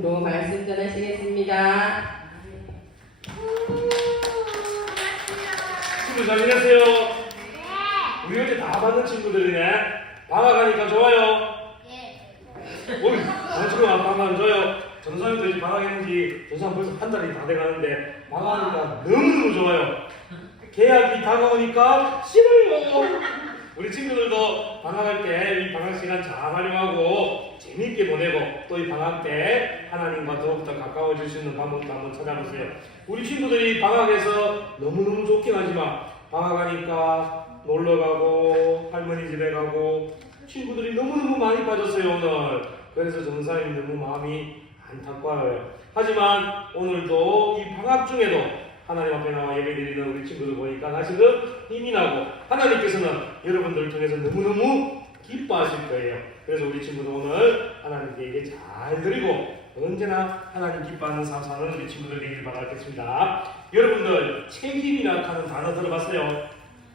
친구 말씀 전하시겠습니다. 친구 잘 지냈어요? 우리 어제 다 받는 친구들이네. 방학하니까 좋아요? 어이, 지금 방학 좋아요? 전사님도 이제 방학했는지 전사님 벌써 한 달이 다 돼가는데 방학하니까 너무너무 좋아요. 계약이 다가오니까 싫어요. 우리 친구들도 방학할 때 이 방학 시간 잘 활용하고 재미있게 보내고 또 이 방학 때 하나님과 더욱더 가까워질 수 있는 방법도 한번 찾아보세요. 우리 친구들이 방학에서 너무너무 좋긴 하지만 방학하니까 놀러가고 할머니 집에 가고 친구들이 너무너무 많이 빠졌어요 오늘. 그래서 전사님 너무 마음이 안타까워요. 하지만 오늘도 이 방학 중에도 하나님 앞에 나와 예배드리는 우리 친구들 보니까 사실은 힘이 나고 하나님께서는 여러분들을 통해서 너무너무 기뻐하실 거예요. 그래서 우리 친구들 오늘 하나님께 예배 잘 드리고 언제나 하나님 기뻐하는 삶 사는 우리 친구들 되길 바라겠습니다. 여러분들 책임이라 하는 단어 들어봤어요?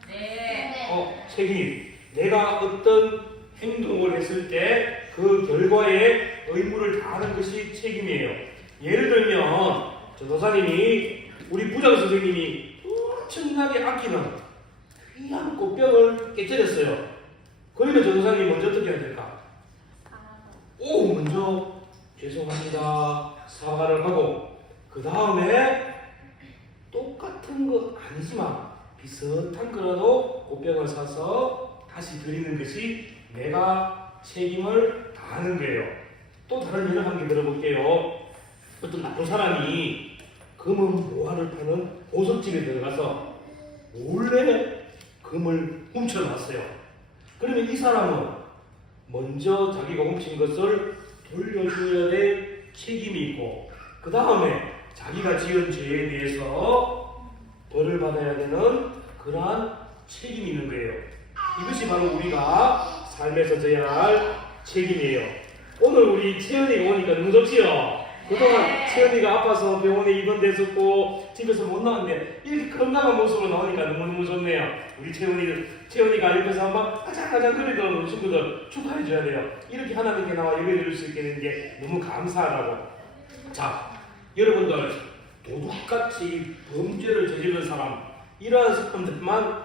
네. 책임. 내가 어떤 행동을 했을 때 그 결과에 의무를 다하는 것이 책임이에요. 예를 들면 전도사님이 우리 부장 선생님이 엄청나게 아끼는 귀한 꽃병을 깨뜨렸어요. 그러면 전도사님이 먼저 어떻게 해야 될까? 먼저 죄송합니다 사과를 하고 그 다음에 똑같은 거 아니지만 비슷한 거라도 꽃병을 사서 다시 드리는 것이 내가 책임을 다하는 거예요. 또 다른 예를 한 개 들어볼게요. 어떤 나쁜 사람이 금은 보화를 파는 보석집에 들어가서 몰래 금을 훔쳐놨어요. 그러면 이 사람은 먼저 자기가 훔친 것을 돌려줘야 될 책임이 있고 그 다음에 자기가 지은 죄에 대해서 벌을 받아야 되는 그러한 책임이 있는 거예요. 이것이 바로 우리가 삶에서 져야 할 책임이에요. 오늘 우리 채연이가 오니까 너무 좋지요? 그동안 채연이가 아파서 병원에 입원됐었고 집에서 못 나왔는데 이렇게 건강한 모습으로 나오니까 너무너무 좋네요. 우리 채연이가 옆에서 한번 가장가장 거리던 우리 친구들 축하해줘야 돼요. 이렇게 하나님께 나와 예배드릴 수 있게 된 게 너무 감사하다고. 자, 여러분들 도둑같이 범죄를 저지른 사람 이러한 사람들만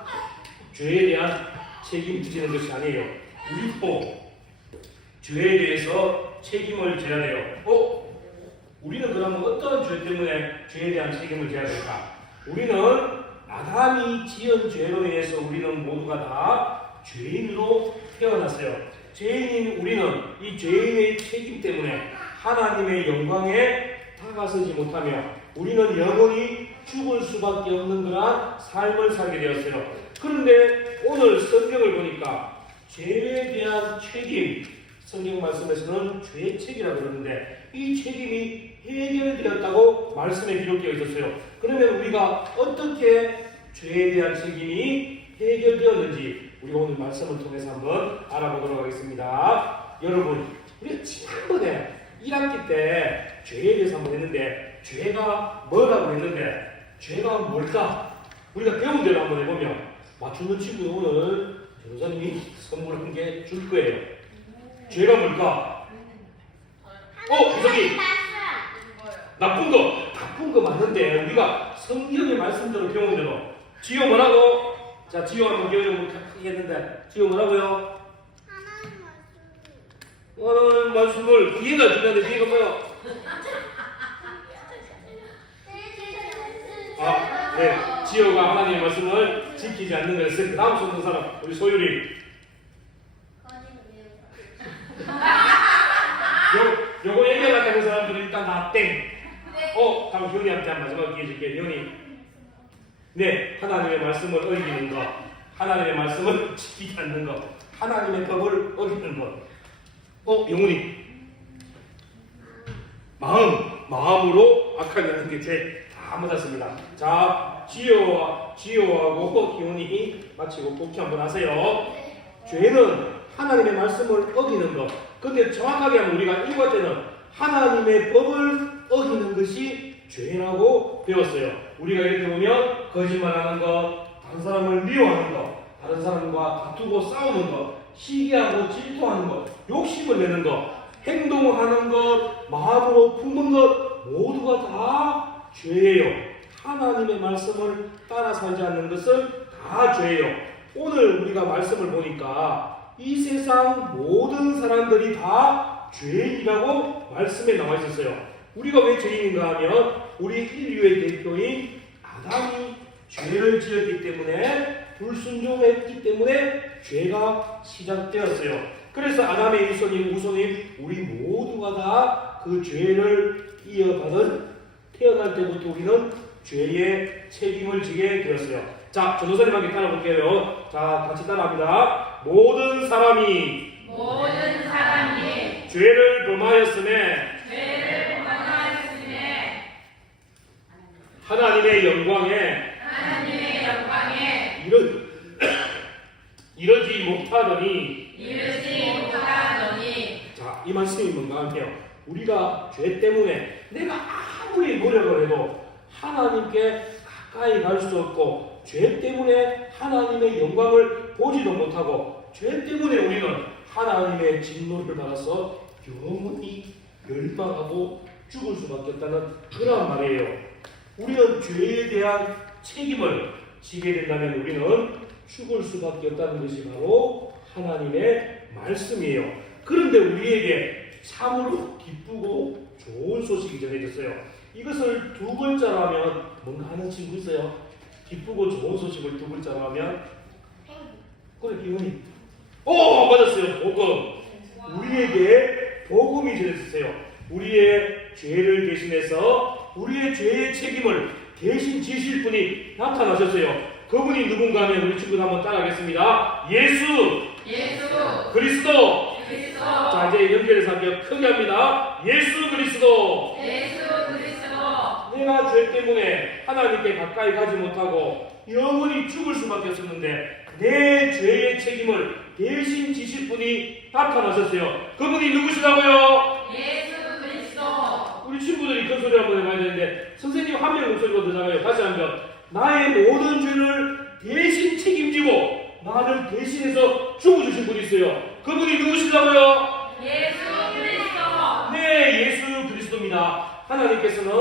죄에 대한 책임 지는 것이 아니에요. 우리도 죄에 대해서 책임을 져야 돼요. 우리는 그러면 어떤 죄 때문에 죄에 대한 책임을 져야 될까? 우리는 아담이 지은 죄로 인해서 우리는 모두가 다 죄인으로 태어났어요. 죄인인 우리는 이 죄인의 책임 때문에 하나님의 영광에 다가서지 못하며 우리는 영원히 죽을 수밖에 없는 그러한 삶을 살게 되었어요. 그런데 오늘 성경을 보니까 죄에 대한 책임, 성경 말씀에서는 죄책이라고 그러는데 이 책임이 해결되었다고 말씀에 기록되어 있었어요. 그러면 우리가 어떻게 죄에 대한 책임이 해결되었는지 우리가 오늘 말씀을 통해서 한번 알아보도록 하겠습니다. 여러분, 우리가 지난번에 1학기 때 죄에 대해서 한번 했는데 죄가 뭐라고 했는데 죄가 뭘까? 우리가 배운 대로 한번 해보면 맞추는 친구는 오늘 전도사님이 선물한 게 줄 거예요. 죄가 뭘까? 이석이 나쁜 거 맞는데 우리가 성경의 말씀대로 배운 대로 지효 뭐라고? 자, 지효 한번 기억해보면 크게 했는데 지효 뭐라고요? 하나님 말씀을 이해가 중요한데 뒤에가 뭐요? 네, 지효가 하나님의 말씀을 지키지 않는 것을 다음 손는 사람 우리 소율이 요거 얘기하려고 사람들은 일단 다 땡. 다음 효니한테 한 마지막 기회 줄게. 효니. 네, 하나님의 말씀을 어기는 것, 하나님의 말씀을 지키지 않는 것, 하나님의 법을 어기는 것. 영훈이. 마음으로 악하게 하는 게 죄 다 맞았습니다. 자, 지효하고 기훈이 마치고 복귀 한번 하세요. 죄는 하나님의 말씀을 어기는 것. 근데 정확하게 하면 우리가 읽을 때는 하나님의 법을 어기는 것이 죄라고 배웠어요. 우리가 이렇게 보면 거짓말하는 것, 다른 사람을 미워하는 것, 다른 사람과 다투고 싸우는 것, 시기하고 질투하는 것, 욕심을 내는 것, 행동하는 것, 마음으로 품는 것 모두가 다 죄예요. 하나님의 말씀을 따라 살지 않는 것은 다 죄예요. 오늘 우리가 말씀을 보니까 이 세상 모든 사람들이 다 죄인이라고 말씀에 나와 있었어요. 우리가 왜 죄인인가 하면 우리 인류의 대표인 아담이 죄를 지었기 때문에, 불순종했기 때문에 죄가 시작되었어요. 그래서 아담의 일손인 우손인 우리 모두가 다 그 죄를 이어받은, 태어날 때부터 우리는 죄의 책임을 지게 되었어요. 자, 전도사님에게 따라볼게요. 자, 같이 따라합니다. 모든 사람이 죄를 범하였음에 하나님의 영광에 이르지 못하더니. 자, 이 말씀이 뭔가 하면 우리가 죄 때문에 내가 아무리 노력을 해도 하나님께 가까이 갈 수 없고, 죄 때문에 하나님의 영광을 보지도 못하고, 죄 때문에 우리는 하나님의 진노를 받아서 영원히 멸망하고 죽을 수밖에 없다는 그런 말이에요. 우리는 죄에 대한 책임을 지게 된다면 우리는 죽을 수밖에 없다는 것이 바로 하나님의 말씀이에요. 그런데 우리에게 참으로 기쁘고 좋은 소식이 전해졌어요. 이것을 두 글자로 하면 뭔가 하는 친구 있어요? 기쁘고 좋은 소식을 두 글자로 하면? 그래, 기훈이. 맞았어요. 복음. 우리에게 복음이 전해졌어요. 우리의 죄를 대신해서 우리의 죄의 책임을 대신 지실 분이 나타나셨어요. 그분이 누군가 하면 우리 친구들 한번 따라하겠습니다. 예수 그리스도. 자, 이제 연결해서 할게요. 크게 합니다. 예수 그리스도. 내가 죄 때문에 하나님께 가까이 가지 못하고 영원히 죽을 수밖에 없었는데 내 죄의 책임을 대신 지실 분이 나타나셨어요. 그분이 누구시라고요? 예수 그리스도. 우리 친구들이 큰 소리 한번 해봐야 되는데, 선생님 한 명 목소리가 더 작아요. 다시 한번. 나의 모든 죄를 대신 책임지고 나를 대신해서 죽어주신 분이 있어요. 그분이 누구시라고요? 예수 그리스도. 네, 예수 그리스도입니다. 하나님께서는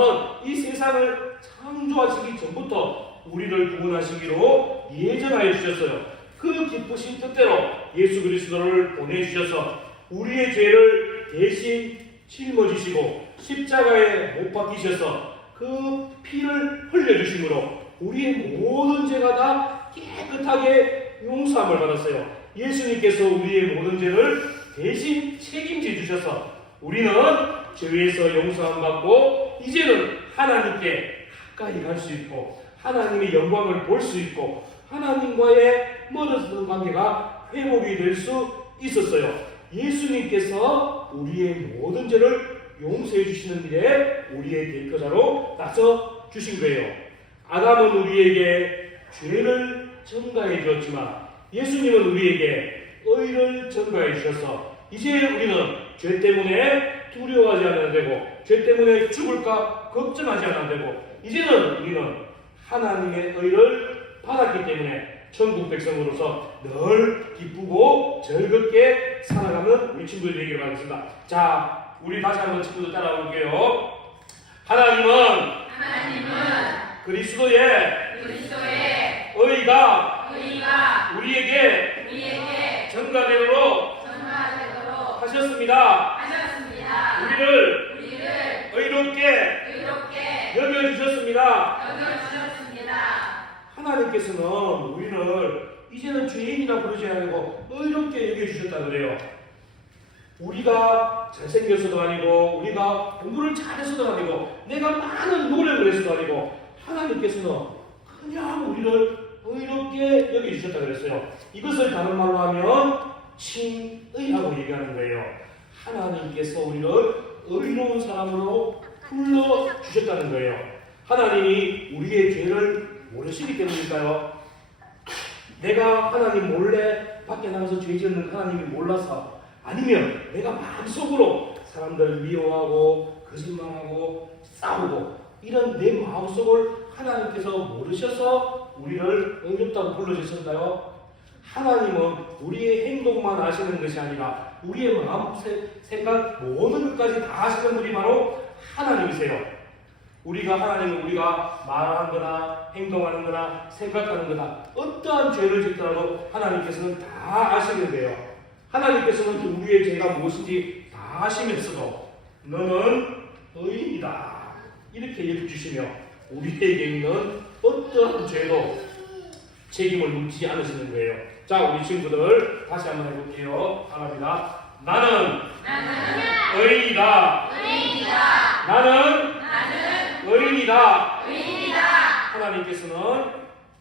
이 세상을 창조하시기 전부터 우리를 구원하시기로 예정하여 주셨어요. 그 기쁘신 뜻대로 예수 그리스도를 보내주셔서 우리의 죄를 대신 짊어지시고 십자가에 못 박히셔서 그 피를 흘려주심으로 우리의 모든 죄가 다 깨끗하게 용서함을 받았어요. 예수님께서 우리의 모든 죄를 대신 책임져 주셔서 우리는 죄에서 용서함 받고 이제는 하나님께 가까이 갈 수 있고 하나님의 영광을 볼 수 있고 하나님과의 멀어졌던 관계가 회복이 될 수 있었어요. 예수님께서 우리의 모든 죄를 용서해 주시는 일에 우리의 대표자로 나서 주신 거예요. 아담은 우리에게 죄를 전가해 주었지만 예수님은 우리에게 의를 전가해 주셔서 이제 우리는 죄 때문에 두려워하지 않아야 되고 죄 때문에 죽을까 걱정하지 않아야 되고 이제는 우리는 하나님의 의를 받았기 때문에 천국 백성으로서 늘 기쁘고 즐겁게 살아가는 우리 친구들 되기를 바라겠습니다. 자, 우리 다시 한번 친구들 따라올게요. 하나님은 그리스도의 의가 우리에게 전가되도록 하셨습니다. 우리를 의롭게 여겨주셨습니다. 하나님께서는 우리를 이제는 죄인이라 부르지 않고 의롭게 여겨주셨다 그래요. 우리가 잘생겨서도 아니고 우리가 공부를 잘해서도 아니고 내가 많은 노력을 해서도 아니고 하나님께서는 그냥 우리를 의롭게 여겨주셨다 그랬어요. 이것을 다른 말로 하면 칭의라고 얘기하는 거예요. 하나님께서 우리를 의로운 사람으로 불러주셨다는 거예요. 하나님이 우리의 죄를 모르시기 때문일까요? 내가 하나님 몰래 밖에 나가서 죄 짓는 하나님이 몰라서, 아니면 내가 마음속으로 사람들을 미워하고 거짓말하고 싸우고 이런 내 마음속을 하나님께서 모르셔서 우리를 의롭다고 불러주셨나요? 하나님은 우리의 행동만 아시는 것이 아니라 우리의 마음, 생각, 모든 것까지 다 아시는 분이 바로 하나님이세요. 우리가 말하는 거나 행동하는 거나 생각하는 거나 어떠한 죄를 짓더라도 하나님께서는 다 아시는데요. 하나님께서는 우리의 죄가 무엇인지 다 아시면서도 너는 의인이다 이렇게 여겨주시며 우리에게 있는 어떠한 죄도 책임을 묻지 않으시는 거예요. 자, 우리 친구들 다시 한번 해볼게요. 바랍니다. 나는 의인이다. 나는 의인이다. 하나님께서는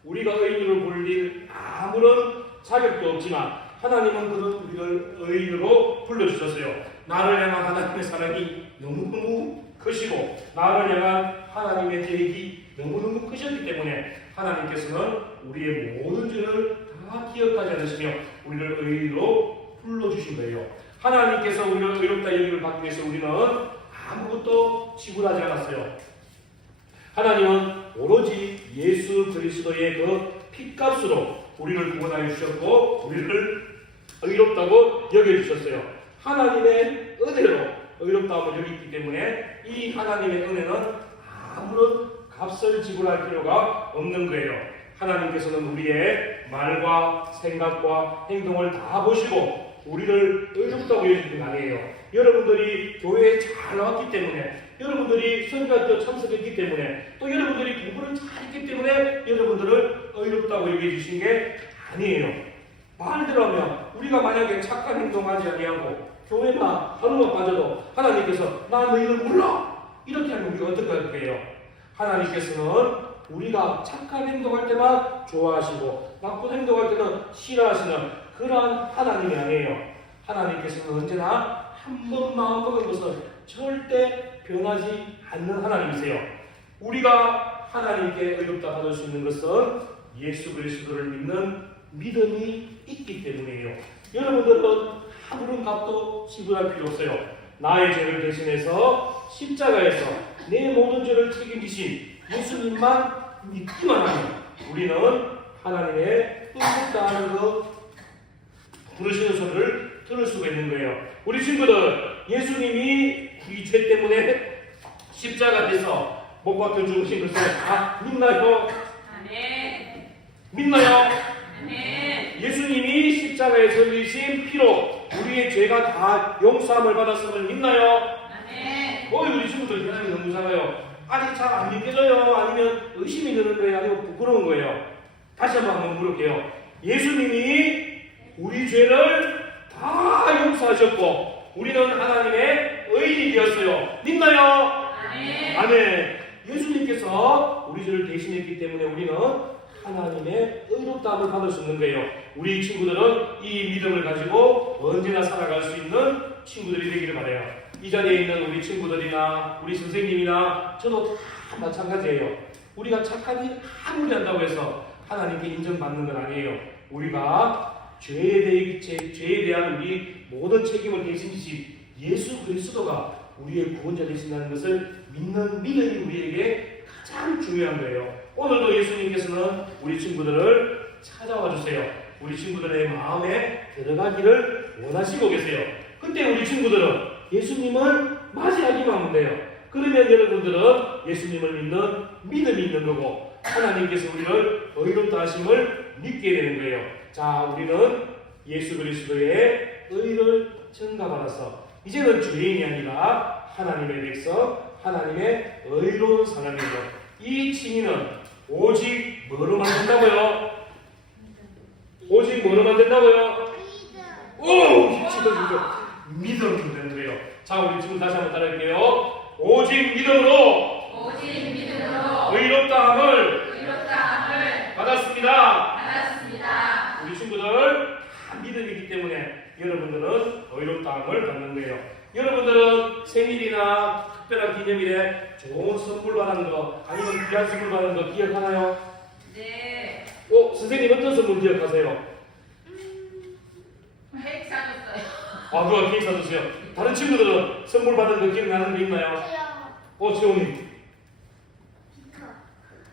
우리가 의인으로 불릴 아무런 자격도 없지만 하나님은 그런 우리를 의인으로 불러주셨어요. 나를 향한 하나님의 사랑이 너무너무 크시고 나를 향한 하나님의 계획이 너무너무 크셨기 때문에 하나님께서는 우리의 모든 죄를 다 기억하지 않으시며 우리를 의인으로 불러주신 거예요. 하나님께서 우리를 의롭다 여김을 받기 위해서 우리는 아무것도 지불하지 않았어요. 하나님은 오로지 예수 그리스도의 그 핏값으로 우리를 구원하여 주셨고 우리를 의롭다고 여겨주셨어요. 하나님의 은혜로 의롭다고 여기기 때문에 이 하나님의 은혜는 아무런 값을 지불할 필요가 없는 거예요. 하나님께서는 우리의 말과 생각과 행동을 다 보시고 우리를 의롭다고 여기는 게 아니에요. 여러분들이 교회에 잘 나왔기 때문에 여러분들이 선교학교 참석했기 때문에 또 여러분들이 공부를 잘했기 때문에 여러분들을 의롭다고 여겨주신 게 아니에요. 말대로 하면 우리가 만약에 착한 행동하지 아니하고 교회나 하루만 빠져도 하나님께서 나 너희를 몰라 이렇게 하면 우리가 어떻게 할 거예요? 하나님께서는 우리가 착한 행동할 때만 좋아하시고 나쁜 행동할 때는 싫어하시는 그러한 하나님이 아니에요. 하나님께서는 언제나 한 번 마음먹은 것은 절대 변하지 않는 하나님이세요. 우리가 하나님께 의롭다 받을 수 있는 것은 예수 그리스도를 믿는 믿음이 있기 때문이에요. 여러분들은 아무런 값도 지불할 필요 없어요. 나의 죄를 대신해서 십자가에서 내 모든 죄를 책임지신 예수님만 믿기만 하면 우리는 하나님의 의롭다 하는 것 부르시는 소리를 들을 수가 있는 거예요. 우리 친구들, 예수님이 우리 죄 때문에 십자가에서 못 박혀 죽으신 것을 다 믿나요? 믿나요? 예수님이 십자가에 걸리신 피로 우리의 죄가 다 용서함을 받았음을 믿나요? 우리 친구들 대단히 너무 작아요. 아직 잘 안 믿겨져요? 아니면 의심이 드는 거예요? 아니면 부끄러운 거예요? 다시 한번 물을게요. 예수님이 우리 죄를 다 용서하셨고 우리는 하나님의 의인이 되었어요. 믿나요? 아멘. 예수님께서 우리 죄를 대신했기 때문에 우리는 하나님의 의롭다함을 받을 수 있는 거예요. 우리 친구들은 이 믿음을 가지고 언제나 살아갈 수 있는 친구들이 되기를 바라요. 이 자리에 있는 우리 친구들이나 우리 선생님이나 저도 다 마찬가지예요. 우리가 착한 일 아무리 한다고 해서 하나님께 인정받는 건 아니에요. 우리가 죄에 대한 우리 모든 책임을 대신 지신 예수 그리스도가 우리의 구원자 되신다는 것을 믿는 믿음이 우리에게 가장 중요한 거예요. 오늘도 예수님께서는 우리 친구들을 찾아와 주세요. 우리 친구들의 마음에 들어가기를 원하시고 계세요. 그때 우리 친구들은 예수님을 맞이하기만 하면 돼요. 그러면 여러분들은 예수님을 믿는 믿음이 있는 거고 하나님께서 우리를 의롭다 하심을 믿게 되는 거예요. 자, 우리는 예수 그리스도의 의를 증가받아서 이제는 죄인이 아니라 하나님의 백성, 하나님의 의로운 사람이죠. 이 칭의는 오직 뭐로만 된다고요? 오직 뭐로만 된다고요? 믿음으로 되는 거예요. 자, 우리 지금 다시 한번 따라할게요. 오직 믿음으로 의롭다함을 받았습니다. 우리 친구들 다 믿음이기 때문에 여러분들은 의롭다함을 받는 거예요. 여러분들은 생일이나 특별한 기념일에 좋은 선물 받는 거 아니면 귀한 선물 받는 거 기억하나요? 네. 선생님 어떤 선물 기억하세요? 케이크 사줬어요. 누가 케이크 사주세요. 다른 친구들은 선물 받은 거 기억나는 거 있나요? 지원님.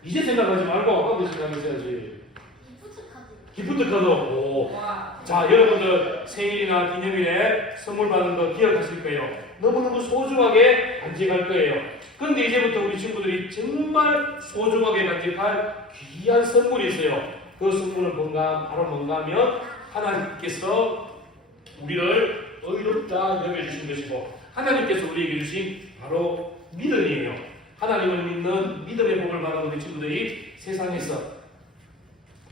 이제 생각하지 말고 아까부터 생각하셔야지. 기프트 카드. 오. 와. 자, 여러분들 생일이나 기념일에 선물 받은 거 기억하실 거예요. 너무너무 소중하게 간직할 거예요. 근데 이제부터 우리 친구들이 정말 소중하게 간직할 귀한 선물이 있어요. 그 선물은 바로 뭔가 하면 하나님께서 우리를 의롭다 여겨주신 것이고 하나님께서 우리에게 주신 바로 믿음이에요. 하나님을 믿는 믿음의 복을 받은 우리 친구들이 세상에서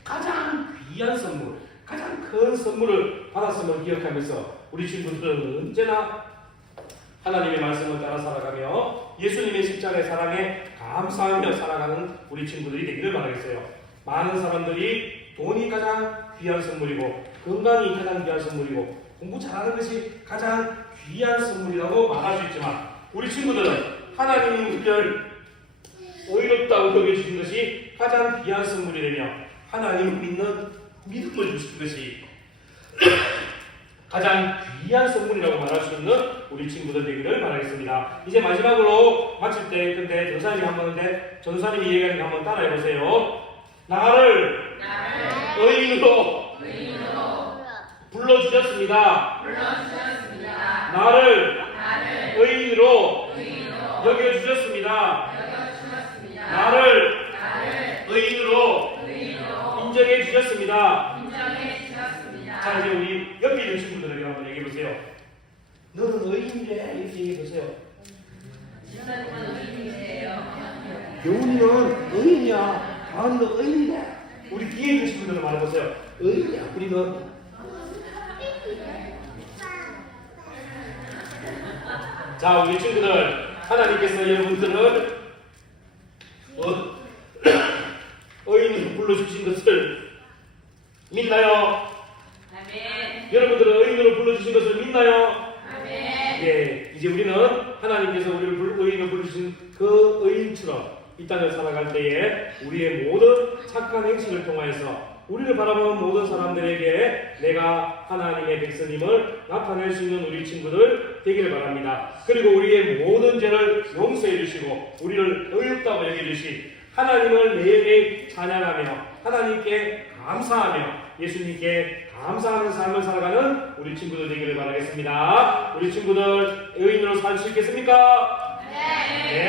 가장 귀한 선물, 가장 큰 선물을 받았음을 기억하면서 우리 친구들은 언제나 하나님의 말씀을 따라 살아가며 예수님의 십자가의 사랑에 감사하며 살아가는 우리 친구들이 되기를 바라겠어요. 많은 사람들이 돈이 가장 귀한 선물이고 건강이 가장 귀한 선물이고 공부 잘하는 것이 가장 귀한 선물이라고 말할 수 있지만 우리 친구들은 하나님이 우리를 의롭다고 여겨주신 것이 가장 귀한 선물이 되며 하나님을 믿는 믿음을 주신 것이 가장 귀한 선물이라고 말할 수 있는 우리 친구들 되기를 바라겠습니다. 이제 마지막으로 마칠 때 근데 전사님이 한번 하는데 전사님이 얘기하는 거 한번 따라해 보세요. 나를 의인으로 불러주셨습니다. 나를 의인으로 여겨주셨습니다. 나를 의인으로 인정해 주셨습니다. 자, 이제 우리 옆에 있는 친구들에게 한번 얘기해 보세요. 너는 의인이래 이렇게 얘기해 보세요. 여운이는 의인이야. 다은이는 의인이래. 우리 뒤에 있는 친구들을 말해보세요. 의인이야. 우리는 자, 우리 친구들 하나님께서 여러분들을 의인으로 불러주신 것을 믿나요? 아멘. 여러분들은 의인으로 불러주신 것을 믿나요? 아멘. 예, 이제 우리는 하나님께서 우리를 의인으로 불러주신 그 의인처럼 이 땅을 살아갈 때에 우리의 모든 착한 행실을 통하여서 우리를 바라보는 모든 사람들에게 내가 하나님의 백성임을 나타낼 수 있는 우리 친구들 되기를 바랍니다. 그리고 우리의 모든 죄를 용서해 주시고 우리를 의롭다고 여겨주신 하나님을 매일매일 찬양하며 하나님께 감사하며 예수님께 감사하는 삶을 살아가는 우리 친구들 되기를 바라겠습니다. 우리 친구들 의인으로 살 수 있겠습니까? 네.